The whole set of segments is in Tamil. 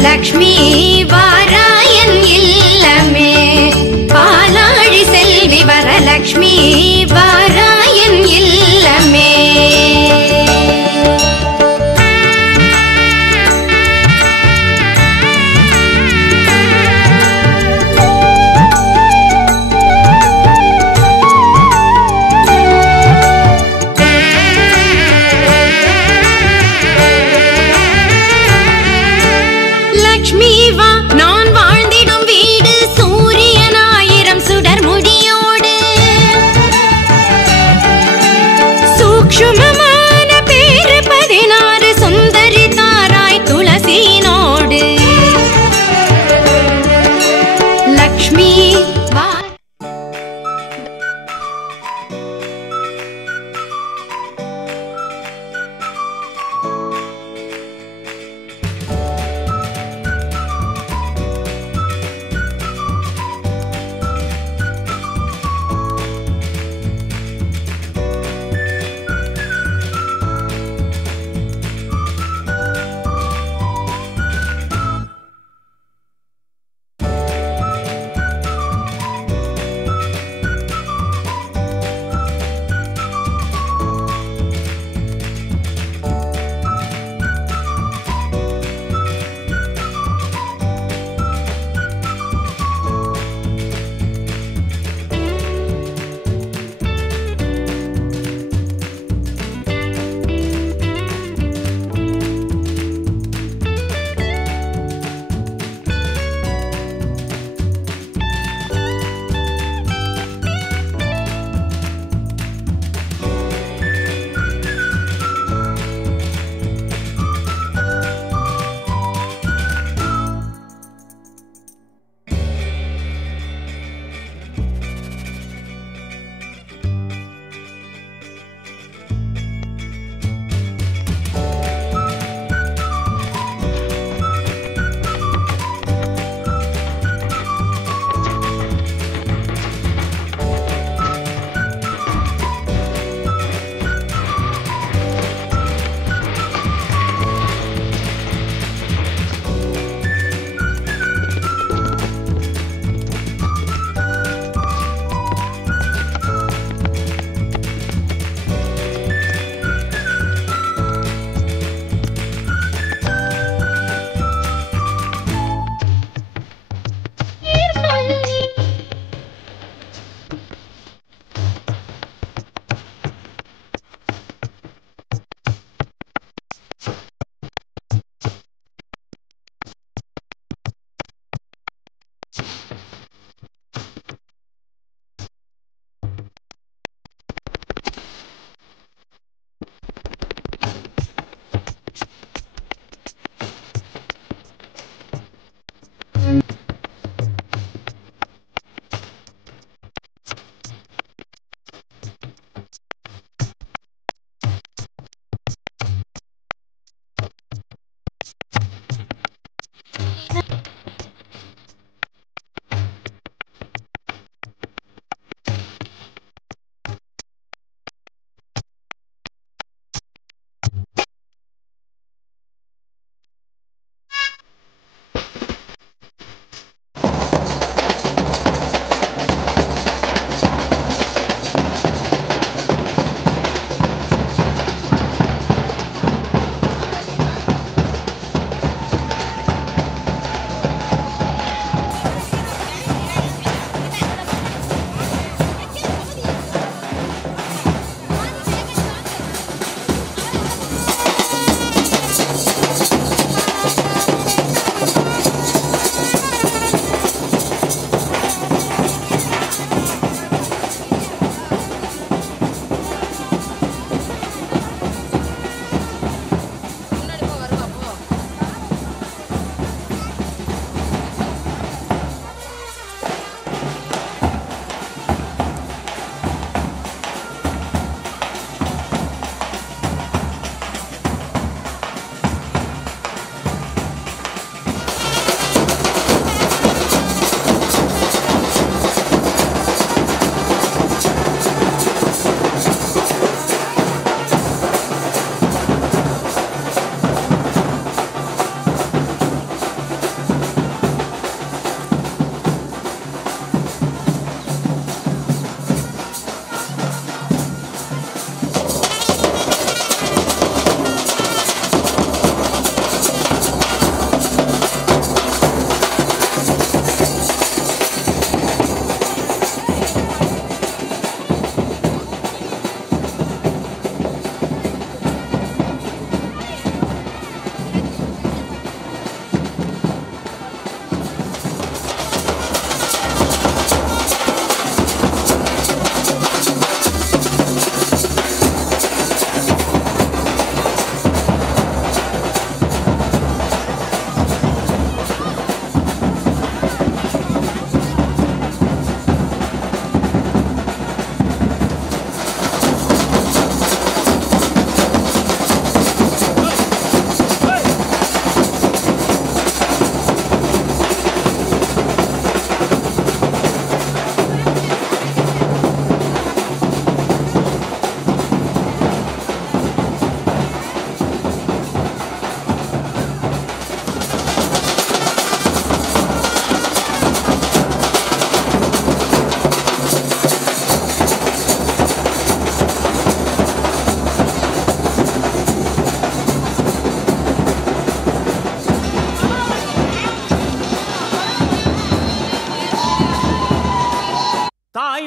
வரலக்ஷ்மி வாராயன் இல்லமே பாலாழி செல்வி வரலக்ஷ்மி வாராயன் இல்லமே லக்ஷ்மி வா நான்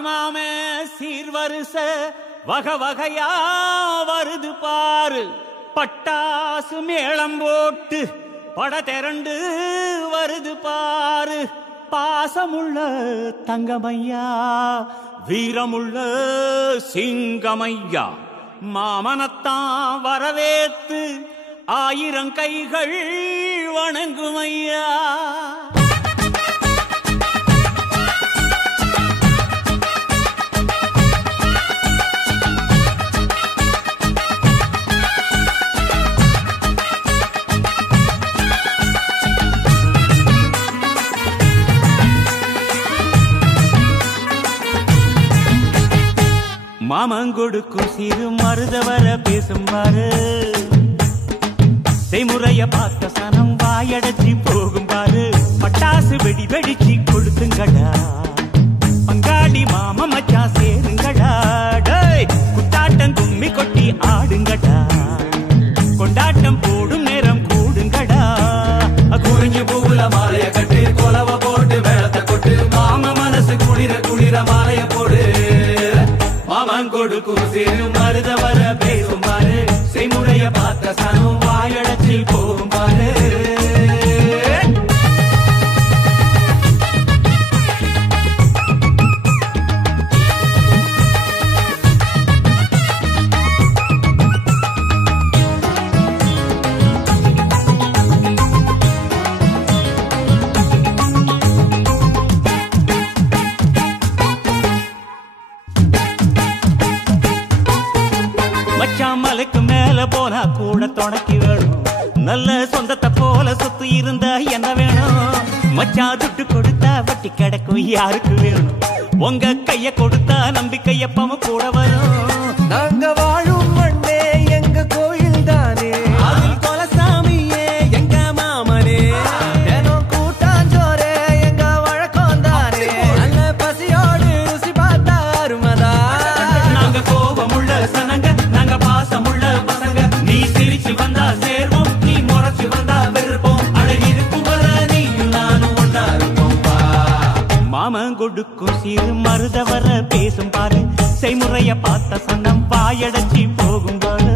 மாமே சீர்வரிச வகை வகையா வருது பாரு. பட்டாசு மேளம் போட்டு பட திரண்டு வருது பாரு. பாசமுள்ள தங்கமையா வீரமுள்ள சிங்கமையா மாமனத்தான் வரவேத்து 1000 கைகள் வணங்குமையா. மாமங்கொடுக்கும் சிறு மருதவர பேசும் பாரு. செய்முறைய பார்த்த சனம் வாயடைச்சி போகும் பாரு. பட்டாசு வெடி வெடிச்சு கொடுத்துங்கடா. பங்காளி மாம மச்சான் சேருங்கடா. குத்தாட்டம் கும்மி கொட்டி ஆடுங்கடா. கொண்டாட்டம் போடும் நேரம் கூடுங்கடா. குறிஞ்சு பூவுல மாலைய கட்டு கொலவ போட்டு வேளத்தை கொட்டு மாம மனசு குளிர குளிர மாலைய போடு. மாமங்கொடுக்கும் சிறு மருதவர பேசும் பாரு. செய்முறைய பார்த்த சனம் வாயடைச்சி போகும் பாரு. மலைக்கு மேல போனா கூட துணைக்கு வேணும். நல்ல சொந்தத்தை போல சொத்து இருந்தா என்ன வேணும். மச்சான் துட்டு கொடுத்தா வட்டி கிடக்கும் யாருக்கு வேணும். உங்க கைய கொடுத்தா நம்பிக்கை எப்பவும் கூட வரும். நாங்க வாழும் மண்ணே எங்க கோயில் தானே. அதில் கொலசாமியே எங்க மாமனே. தினம் கூட்டாஞ்சோரே எங்க வழக்கம் தானே. நல்ல பசியோடு ருசி பார்த்தா அருமதா. நாங்க கோபமுள்ள சனங்க நாங்க பாசமுள்ள பசங்க. நீ சிரிச்சு வந்தா சேர்வோம் நீ முறைச்சு வந்தா வெறுப்போம். அழகிருக்கும் வர நீயும் நானும் ஒன்னா இருப்போம். மாமங்கொடுக்கும் சிறு மருதவர பேசும் பாரு. செய்முறைய பார்த்த சன்னம் வாயடைச்சி போகும் பாரு.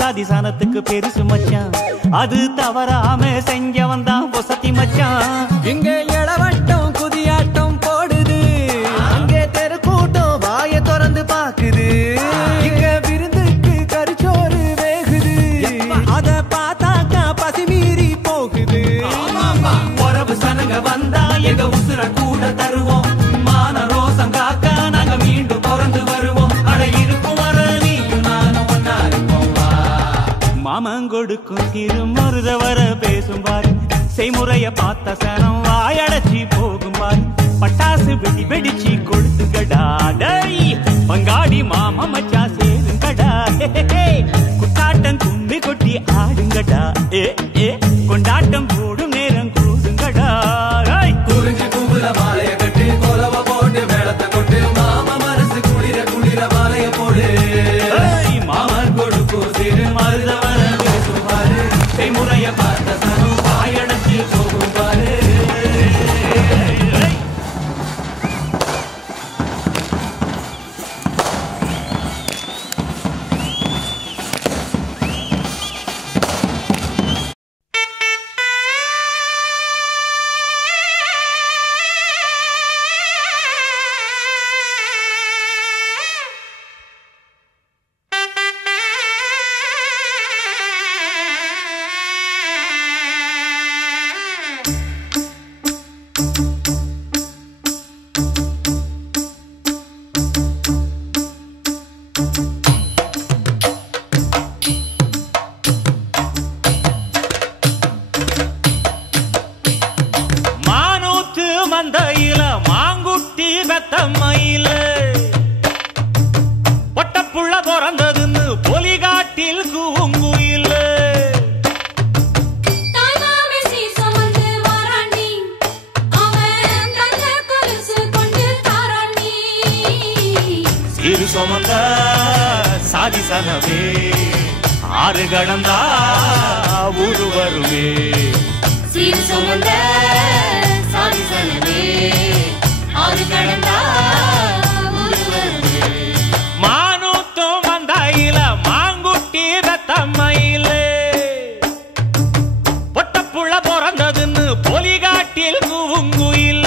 சாதிசானத்துக்கு பெருசு மச்சான். அது தவறாம செஞ்சவன் தான் பொசத்தி மச்சான். இங்க இளவட்டம் குதியாட்டம் போடுது. அங்கே தெரு கூட்டம் வாய திறந்து பாக்குது. இங்க விருந்துக்கு கரிச்சோறு வேகுது. அத பார்த்தாக்கா பசி மீறி போகுது. உறவு சனங்க வந்தா எங்க உசுர கூட தருவோம். மான ரோசம் காக்க நாங்க மீண்டும் பிறந்து வருவோம். அட இருக்கும் வர நீயும் நானும் ஒன்னா இருப்போம். மாமங்கொடுக்கும் சிறு மருதவர பேசும் பாரு. செய்முறைய பார்த்த சனம் வாயடைச்சி போகும் பாரு. பட்டாசு வெடி வெடிச்சு கொடுத்துங்கடா. பங்காளி மாம மச்சா சேருங்கடா. குத்தாட்டம் கும்பி கொட்டி ஆடுங்கடா. கொண்டாட்டம் போடும் நேரம் கூடுங்கடா. குறிஞ்சி பூவுல மாலைய கட்டி கொலவ போட்டு வேளத்தை கொட்டு மாம மனசு குளிர குளிர மாலைய போடு. மாமங்கொடுக்கும் சிறு மருதவர பேசும் பாரு. செய்முறைய பார்த்த சனம் வாயடைச்சி போகும் பாரு. மந்தையில மாங்குட்டி மாங்குட்டி வெத்த மயில பொட்டப்புள்ள பிறந்ததுன்னு பொலிகாட்டில் கூங்குயில சீரு சுமந்த சாதி சனவே ஆறு கடந்தா ஊரு வருவே சீரு சுமந்த சாதி சனவே ஆறு கடந்தா ஊரு வருவே மானூத்தும் வந்தாயில மாங்குட்டி ரத்தம்மையில பொட்டப்புள்ள பிறந்ததுன்னு பொலிகாட்டில் கூங்குயில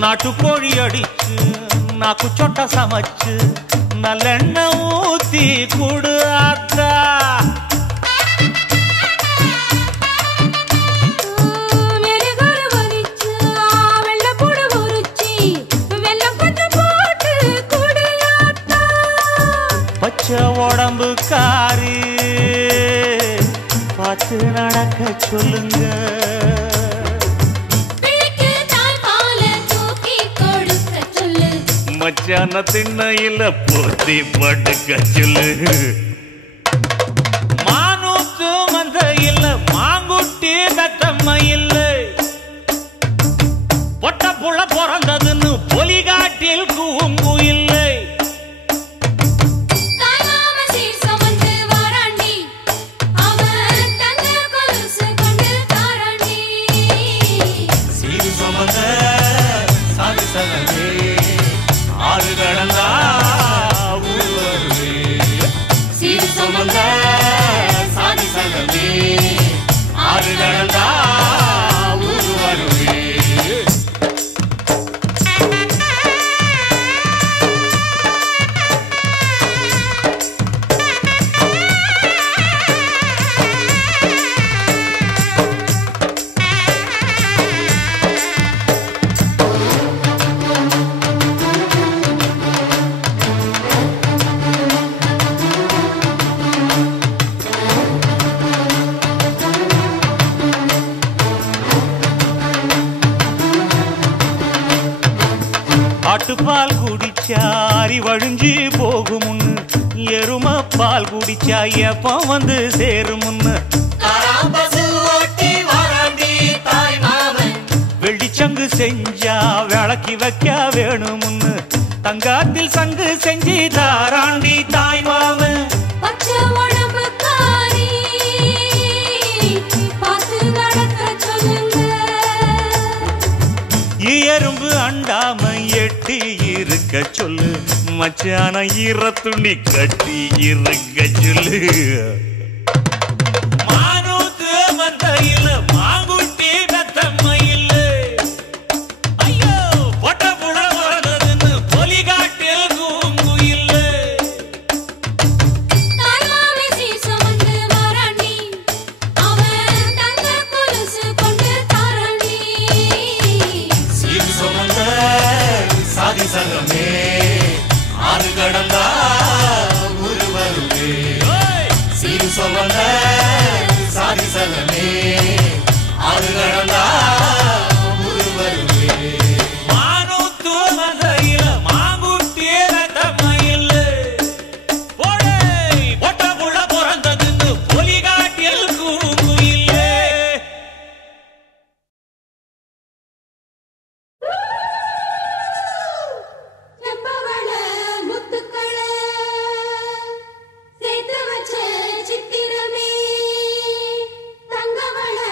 நாட்டுக்கோழி அடிச்சு நாக்கு சொட்ட சமைச்சு நல்லெண்ணெய் ஊத்தி குடு ஆத்தா பச்சை உடம்பு காரி பார்த்து நடக்க சொல்லுங்க மச்சான திண்ணையில போத்தி படுக்க சொல்லு மானூத்து மந்த இல்ல மாங்குட்டி தத்தம்ம இல்ல பொட்ட புள்ள பிறந்ததுன்னு பொலிகாட்டில் கூங்கு இல்லை சீரு சுமந்த சாதி சனவே ஆறு கடந்தா ஊரு வருவே சீரு சுமந்த சாதி சனவே ஆறு கடந்தா ஊரு வருவே ஆட்டுப்பால் குடிச்சா அறிவழிஞ்சி போகுமுன்னு எரும பால் குடிச்சா எப்ப வந்து சேருமுன்னு வெள்ளிச்சங்கு செஞ்சா விளக்கி வைக்க வேணுமுன்னு தங்காத்தில் சங்கு செஞ்சு தாராண்டி தாய் மாமன் எறும்பு அண்டாம எட்டி இருக்க சொல்லு மச்சான ஈர துணி கட்டி இருக்க சொல்லு மானூத்து மந்த இல்ல மாங்குட்டி தத்தம்ம இல்ல ஐயோ பொட்ட புள்ள பிறந்ததுன்னு பொலிகாட்டில் கூங்கு இல்ல சாதி சங்கமே ஆறு கடந்தா ஊரு வருவே சீரு சுமந்த சாதி சங்கமே ஆறு கடந்தா ஊரு வருவே மானூத்து மந்தையில மாங்குட்டி ரத்தம்ம இல்ல பொட்ட புள்ள பிறந்ததுன்னு பொலிகாட்டில் கூங்கு இல்ல சித்திரமே தங்கவள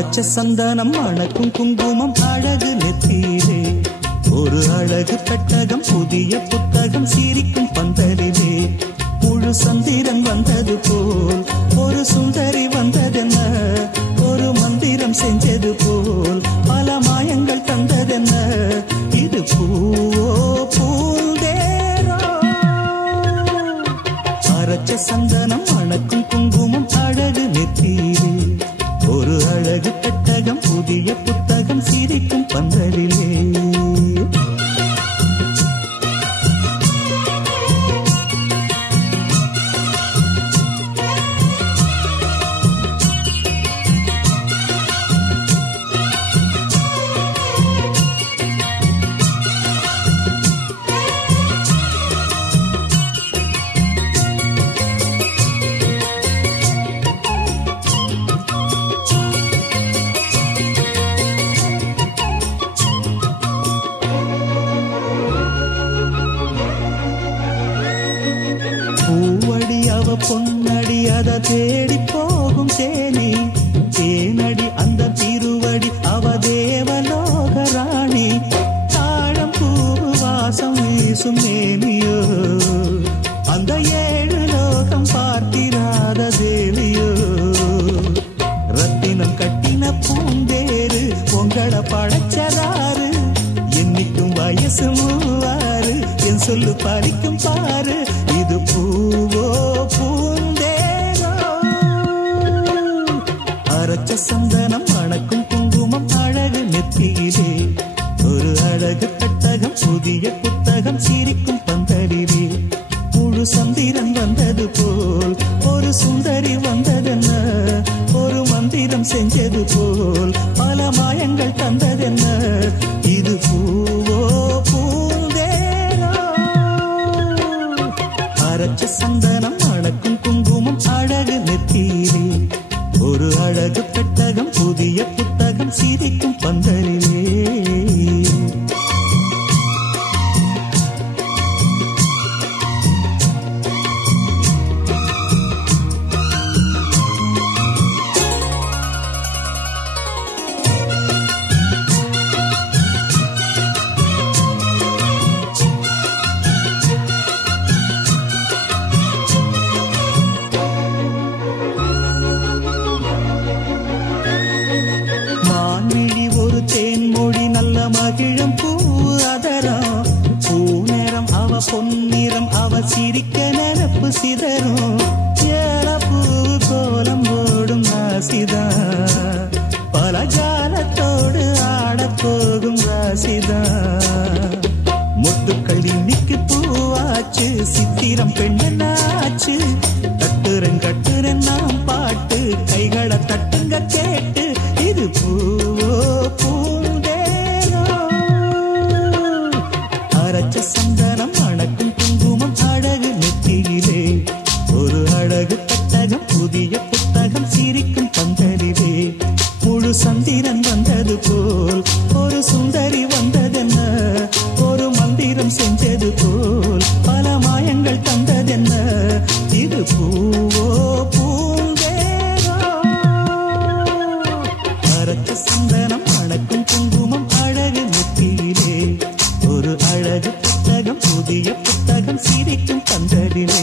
அரைச்ச சந்தனம் அணக்கும் குங்குமம் அழகு நெத்தியிலே ஒரு அழகு பெட்டகம் புதிய புத்தகம் சிரிக்கும் பந்தலிலே முழு சந்திரன் வந்தது போல் ஒரு சுந்தரி வந்ததென்ன ஒரு மந்திரம் செஞ்சது போல் பல மாயங்கள் தந்ததென்ன இது பூவோ பூந்தேரோ அரைச்ச சந்தனம் அணக்கும் குங்குமம் அழகு நெத்தியிலே ஒரு அழகு பெட்டகம் புதிய புத்தகம் சிரிக்கும் பந்தலிலே பொன்னடி அத தேடி போகும் தேனி தேனடி அந்த திருவடி அவ தேவலோக ராணி தாழம் பூவு வாசம் வீசும் மேனியோ அந்த ஏழு லோகம் பார்த்திராத தேவியோ ரத்தினம் கட்டின பூந்தேரு உங்களை படைச்சதாரு என்னைக்கும் வயசு மூவாரு என் சொல்லு பறிக்கும் பாரு இது பூவோ பூந்தேரோ அரைச்ச சந்தனம் அணக்கும் குங்குமம் அழகு நெத்தியிலே ஒரு அழகு பெட்டகம் புதிய புத்தகம் சிரிக்கும் பந்தலிலே முழு சந்திரன் வந்தது போல் ஒரு சுந்தரி வந்ததென்ன ஒரு மந்திரம் செஞ்சது போல் பல மாயங்கள் தந்ததென்ன இது பூவோ பூந்தேரோ அரைச்ச சந்தனம் அணக்கும் குங்குமம் அழகு நெத்தியிலே ஒரு அழகு பெட்டகம் புதிய புத்தகம் சிரிக்கும் பந்தலிலே மகிழம் பூ அதரம் பூநேரம் அவ பொன்னிறம் அவ சிரிக்க நெருப்பு சிதறும் ஏலப்பூ கோலம் ஓடும் ராசிதான் பல ஜாலத்தோடு ஆடப்போகும் ராசிதான் முட்டுக்கள் இன்னைக்கு பூவாச்சு சித்திரம் பெண்ணாச்சு கட்டுரன் கட்டுரன் நாம் பாட்டு கைகளை தட்டுங்க கேட்டு இது பூவோ அரைச்ச சந்தனம் அணக்கும் குங்குமம் அழகு நெத்தியிலே ஒரு அழகு பெட்டகம் புதிய புத்தகம் சிரிக்கும் பந்தலிலே முழு சந்திரன் வந்தது போல் ஒரு சுந்தரி வந்ததென்ன ஒரு மந்திரம் செஞ்சது போல் பல மாயங்கள் தந்ததென்ன இது பூவோ பூந்தேரோ அரைச்ச சந்தனம் அணக்கும் குங்குமம் அழகு நெத்தியிலே ஒரு அழகு புத்தகம் புதிய புத்தகம் சிரிக்கும் பந்தலிலே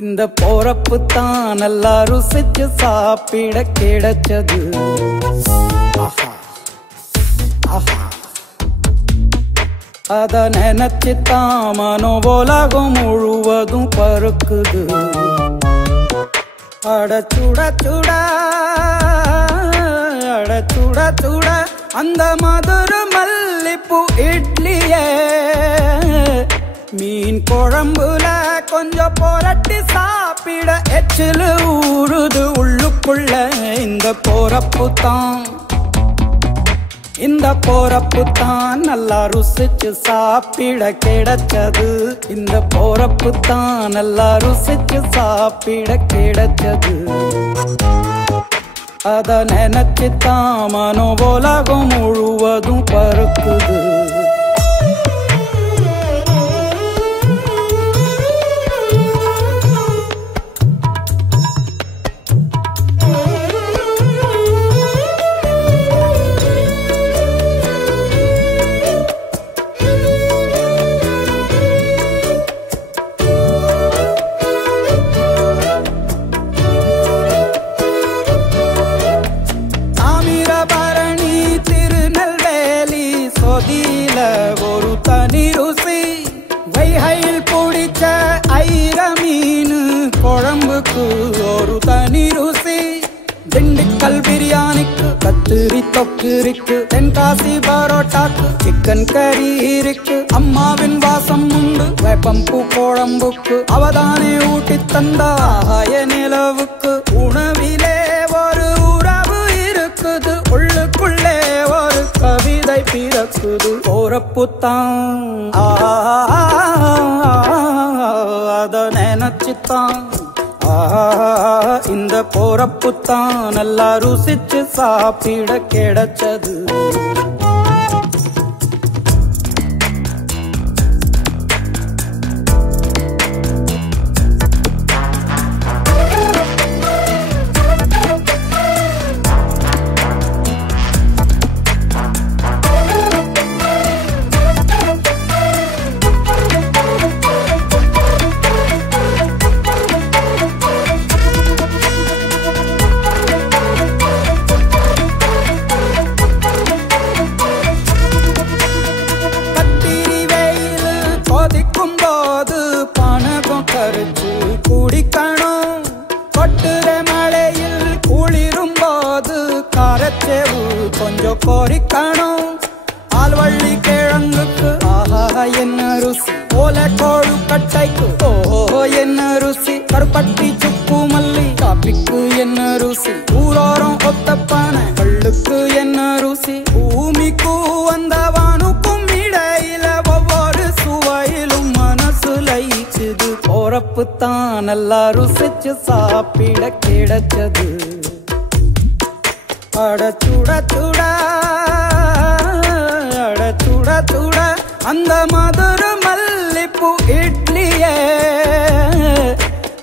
இந்த போறப்பு தான் நல்லா ருசிச்சு சாப்பிட கிடைச்சது. ஆஹா ஆஹா அத நினைச்சுத்தான் மனோ உலகம் முழுவதும் பருக்குது. அட சுட சுட அட சுட சுட அந்த மதுரை மல்லிப்பூ இட்லியே மீன் குழம்புல கொஞ்சம் புரட்டி சாப்பிட எச்சிலு ஊறுது உள்ளுக்குள்ள. இந்த போறப்பு தான் நல்லா ருசிச்சு சாப்பிட கிடைச்சது. இந்த போறப்பு தான் நல்லா ருசிச்சு சாப்பிட கிடைச்சது. அத நினைச்சுத்தான் மனோ உலகம் முழுவதும் பருக்குது. ஒரு தனி ருசி வைகையில் பிடிச்ச ஐர மீன் குழம்புக்கு ஒரு தனி ருசி. திண்டுக்கல் பிரியாணிக்கு கத்திரி தொக்கு இருக்கு. தென்காசி பரோட்டாக்கு சிக்கன் கறி இருக்கு. அம்மாவின் வாசம் உண்டு வேப்பம்பூ குழம்புக்கு. அவதானே ஊட்டி தந்தாய நிலவுக்கு. உணவிலே ஒரு உறவு இருக்குது. உள்ளுக்குள்ளே ஒரு கவிதை பிறக்குது. போறப்புத்தான் அத நினைச்சுத்தான் இந்த போறப்புத்தான் நல்லா ருசிச்சு சாப்பிட கிடைச்சது. கரைச்சு குடிக்கணும். கொட்டுற மழையில் குளிரும் போது காரச்சேவு கொஞ்சம் கொறிக்கணும். ஆல்வள்ளி கிழங்குக்கு ஆஹா என்ன ருசி ஓலை கோழு கட்டைக்கு ஓஹோ என்ன ருசி கருப்பட்டி சுப்பு மல்லி காப்பிக்கு என்ன ருசி ஊரோரம் ஒத்தப்பான கள்ளுக்கு என்ன ருசி பூமிக்கு வந்தவானுக்கும் இடையில ஒவ்வொரு சுவையிலும் மனசு லயிச்சுது போறப்பு தான் நல்லா ருசிச்சு சாப்பிட கிடைச்சது அட சுட சுட அட சுட சுட அந்த மதுரை மல்லிப்பூ இட்லியே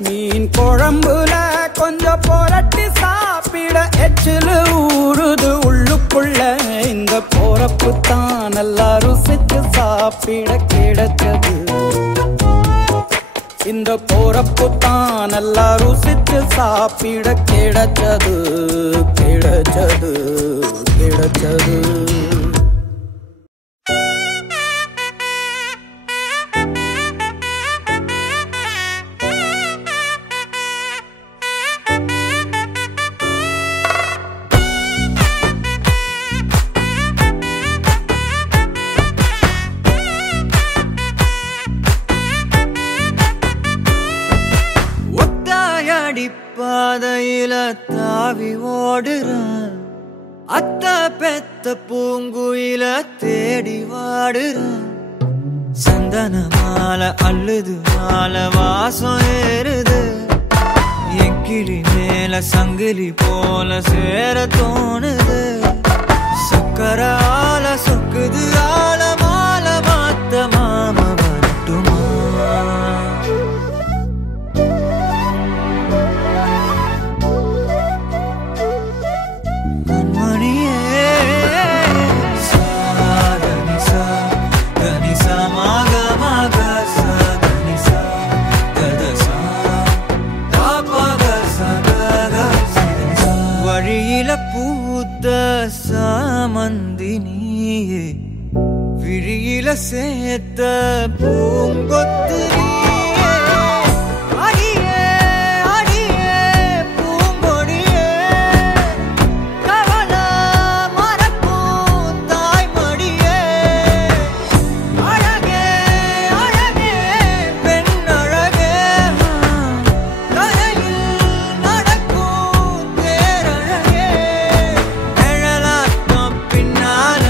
மீன் குழம்புல கொஞ்சம் புரட்டி சாப்பிட எச்சிலு ஊறுது உள்ளுக்குள்ள இந்த போறப்பு தான் நல்லா ருசிச்சு சாப்பிட கிடைச்சது இந்த போறப்பு தான் நல்லா ருசிச்சு சாப்பிட கிடைச்சது கிடைச்சது கிடைச்சது பாதையில தாவி ஓடுறான் அத்த பெத்த பூங்குயில தேடி வாடுறான் சந்தன மாலை அள்ளுது மாலை வாசம் ஏறுது என் கிளி மேல சங்கிலி போல சேர தோணுது சக்கர ஆல சொக்குது ஆல மாலை மாத்த மாம வரட்டுமா பூத்த சாமந்தினியே விழியில சேர்த்த பூங்கொத்து அடியே அடியே பூங்கொடியே கவல மறக்கும் தாய்மடியே அழகே அழகே பெண் அழகே கதையில் நடக்கும் தேரழகே நிழலாட்டம் பின்னால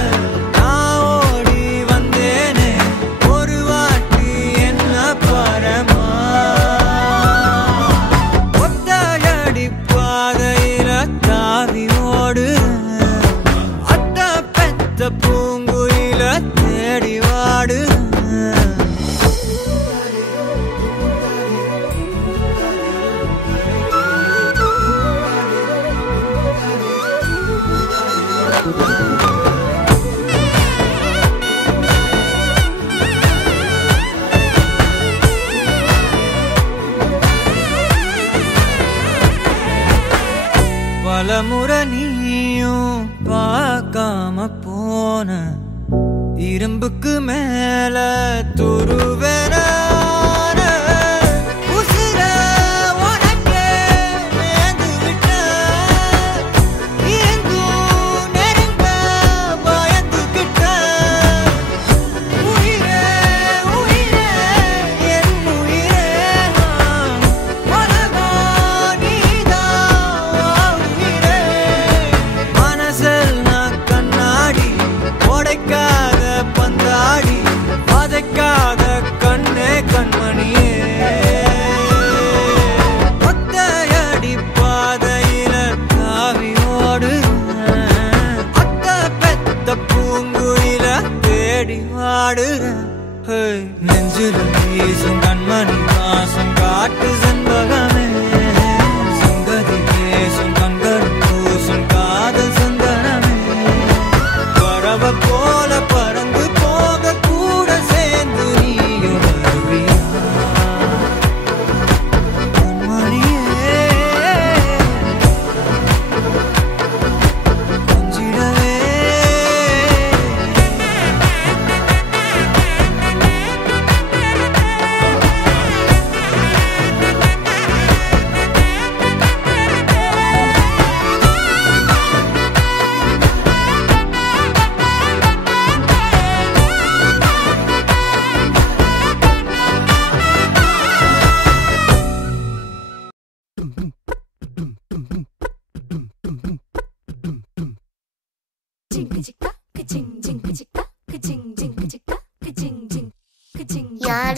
நான் ஓடி வந்தேனே ஒரு வாட்டி என்ன பரமா ஒத்தையடி பாதையில தாவி ஓடுறேன் அத்த பெத்த பூங்குயில தேடி வாடுறேன் பலமுறை நீயும் பார்க்காம போன இரும்புக்கு மேல துருவேன உசிர உனக்கே மேந்து விட்ட இருந்தும் நெருங்க பயந்துகிட்ட உயிரே உயிரே என் உயிரே உலகம் நீதான் உயிரே மனசில் நான் கண்ணாடி உடைக்காத பந்தாடி வதைக்காத கண்ணே கண்மணியே ஒத்தையடி பாதையில தாவி ஓடுறேன் அத்த பெத்த பூங்குயில தேடி வாடுறேன் நெஞ்சில வீசும் கண்மணி வாசம் காட்டு செண்பகமே சங்கதி பேசும் கண்கள் பூசும் காதல் சந்தனமே பறவ போல பறந்து போக கூட சேர்ந்து நீயும் வருவியா கண்மணியே கொஞ்சிடவே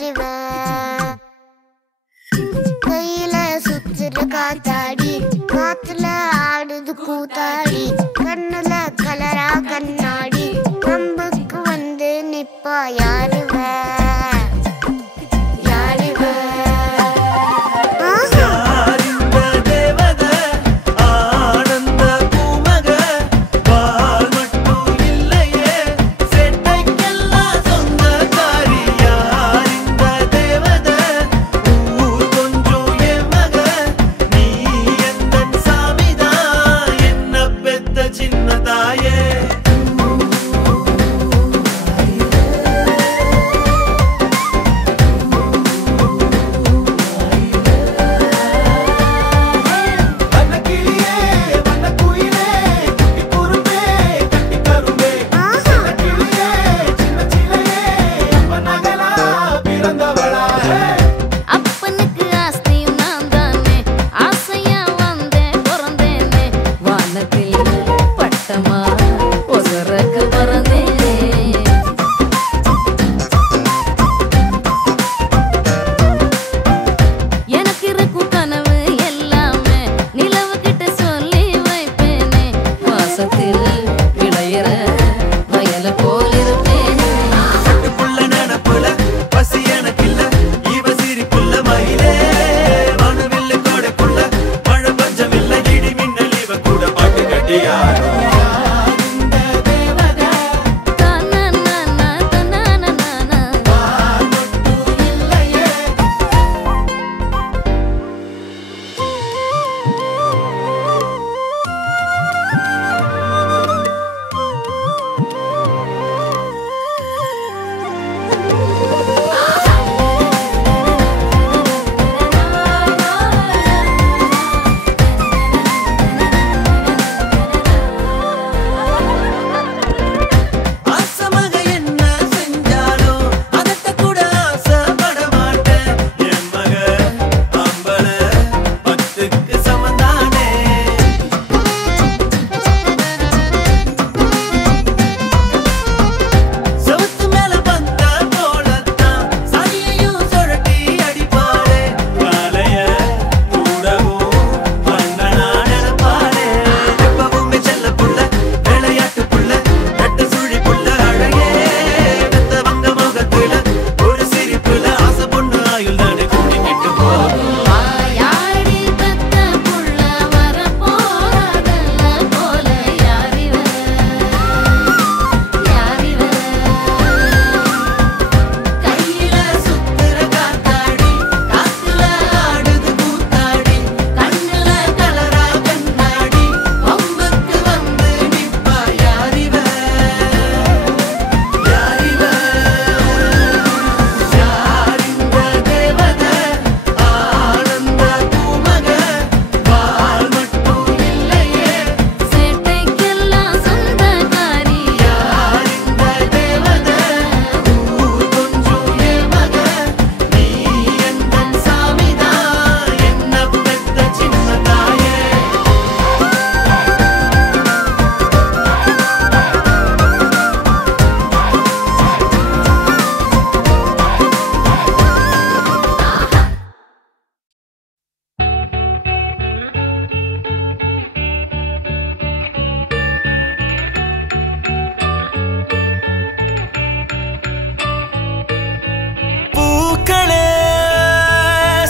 யாரிவ கையில சுத்துற காத்தாடி காத்துல ஆடுது கூத்தாடி கண்ணுல கலரா கண்ணாடி கம்புக்கு வந்து நிப்பா யாரிவ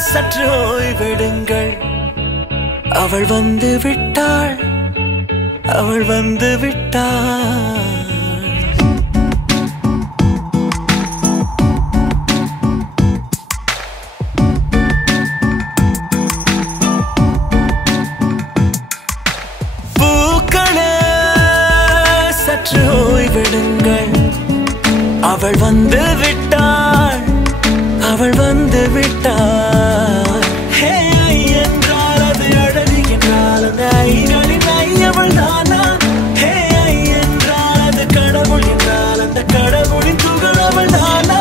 சற்று ஓய்வெடுங்கள் அவள் வந்து விட்டாள் அவள் வந்து விட்டாள் பூக்களே சற்று ஓய்வெடுங்கள் அவள் வந்து விட்டாள் அவள் வந்து விட்டாள் ஹே ஐ என்றால் அது அழகு என்றால் அந்த ஐகளின் ஐ அவள் தானா ஹே ஐ என்றால் அது கடவுள் என்றால் அந்த கடவுளின் துகள் அவள் தானா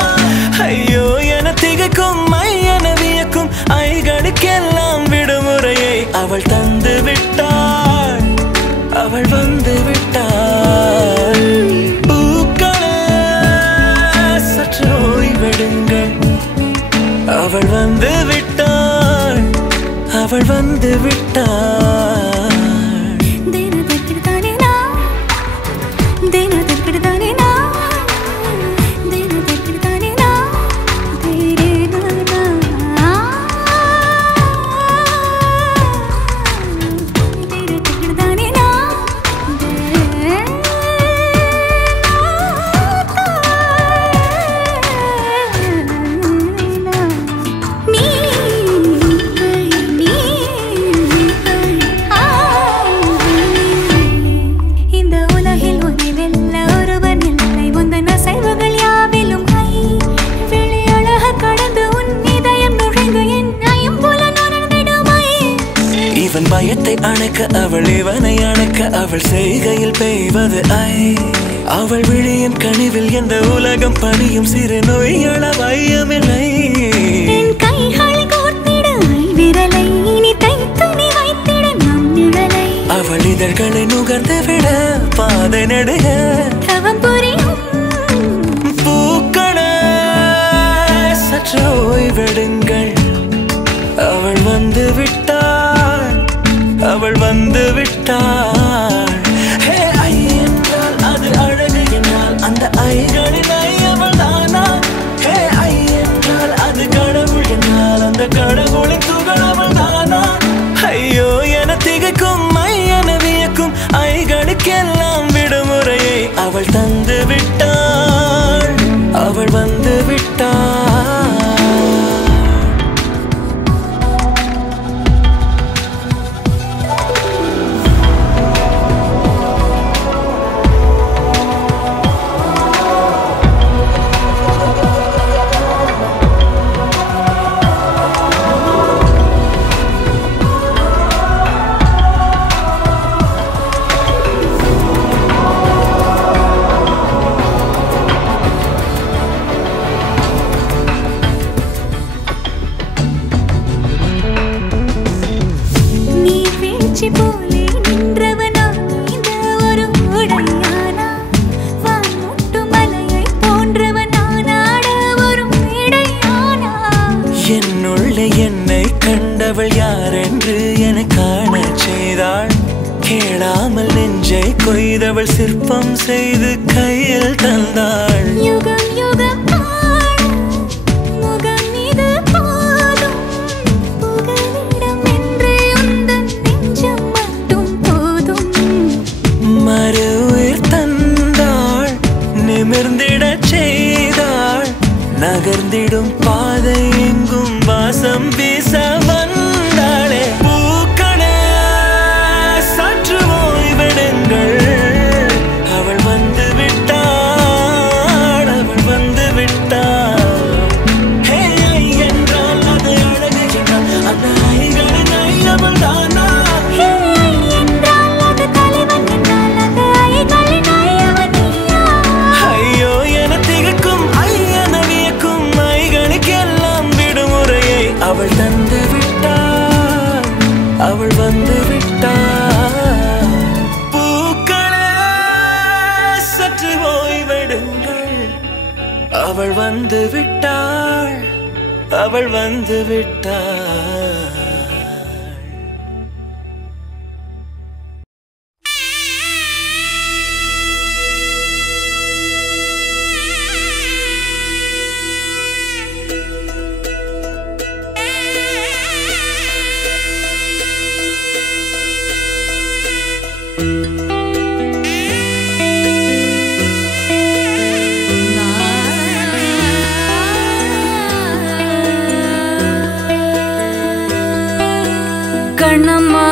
ஐயோ என திகைக்கும் ஐ என வியக்கும் ஐகளுக்கெல்லாம் விடுமுறையை அவள் தந்து விட்டாள் அவள் வந்து விட்டாள் பூக்களே சற்று ஓய்வெடுங்கள் அவள் வந்து விட்டாள் அவள் வந்து விட்டாள் பயத்தை அணைக்க அவள் இவனை அணைக்க அவள் செய்கையில் பெய்வது ஐ அவள் விழியின் கனிவில் எந்த உலகம் பணியும் சிறு நோய்கள வையமில்லை என் கைகளை கோர்த்திட விரலை இனி தைத்து நீ வைத்திட நம் நிழலை அவள் இதழ்களை நுகர்ந்து விட பாதை நடுக தவம் புரியும் பூக்கள சற்று ஓய்வெடுங்கள் அவள் வந்து விட்டாள் அவள் வந்து விட்டாள் ஹே ஐ என்றால் அது அழகு என்றால் அந்த ஐகளின் ஐ அவள் தானா ஹே ஐ என்றால் அது கடவுள் என்றால் அந்த கடவுளின் துகள் அவள் தானா ஐயோ என திகைக்கும் ஐ என வியக்கும் ஐகளுக்கெல்லாம் விடுமுறையை அவள் தந்து விட்டாள் அவள் வந்து விட்டாள் கொய்தவள் சிற்பம் செய்து கையில் தந்தாள் யுகம் யுகம் முகம் இது போதும் புகலிடம் என்று உந்தன் நெஞ்சம் மட்டும் போதும் மறு உயிர் தந்தாள் நிமிர்ந்திடச் செய்தாள் நகர்ந்திடும் பாதை எங்கும் வாசம் வீச வந்தாளே பூக்களே சற்று ஓய்வெடுங்கள் அவள் வந்து விட்டாள் அவள் வந்து விட்டாள் ஹே ஐ என்றால் அது அழகு என்றால் அந்த ஐகளின் ஐ அவள் தானா ஹே ஐ என்றால் அது தலைவன் என்றால் அந்த ஐகளின் ஐ அவன் நீயா ஐயோ என திகைக்கும் ஐ என வியக்கும் ஐகளுக்கெல்லாம் விடுமுறையை அவள் தந்து விட்டாள் அவள் வந்து விட்டாள் பூக்களே சற்று ஓய்வெடுங்கள் அவள் வந்து விட்டாள் அவள் வந்து விட்டாள் கண்ணம்மா